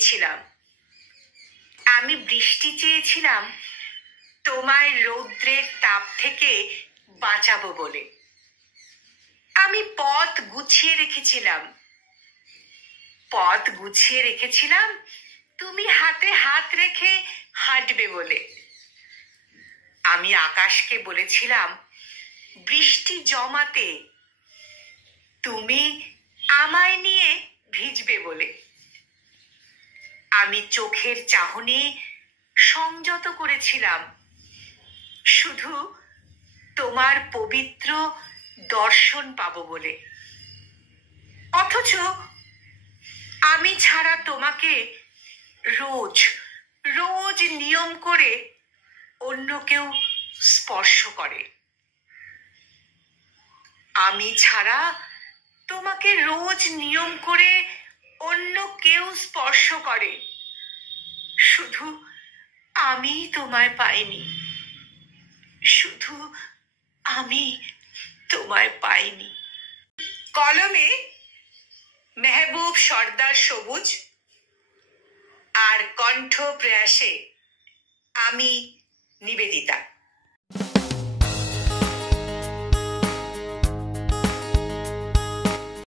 চেয়েছিলাম, আমি বৃষ্টি চেয়েছিলাম তোমায় রৌদ্রের তাপ থেকে বাঁচাবো বলে। আমি পথ গুছিয়ে রেখেছিলাম তুমি হাতে হাত রেখে হাঁটবে বলে। আমি আকাশকে বলেছিলাম বৃষ্টি জমাতে, তুমি আমায় নিয়ে ভিজবে বলে। আমি চোখের চাহনি সংযত করেছিলাম শুধু তোমার পবিত্র দর্শন পাবো বলে। অথচ আমি ছাড়া তোমাকে রোজ রোজ নিয়ম করে অন্য কেউ স্পর্শ করে। আমি ছাড়া তোমাকে রোজ নিয়ম করে অন্য কেউ স্পর্শ করে, শুধু আমি তোমায় পাইনি, শুধু আমি তোমায় পাইনি। কলমে মেহবুব সর্দার সবুজ, আর কণ্ঠ প্রয়াসে আমি নিবেদিতা।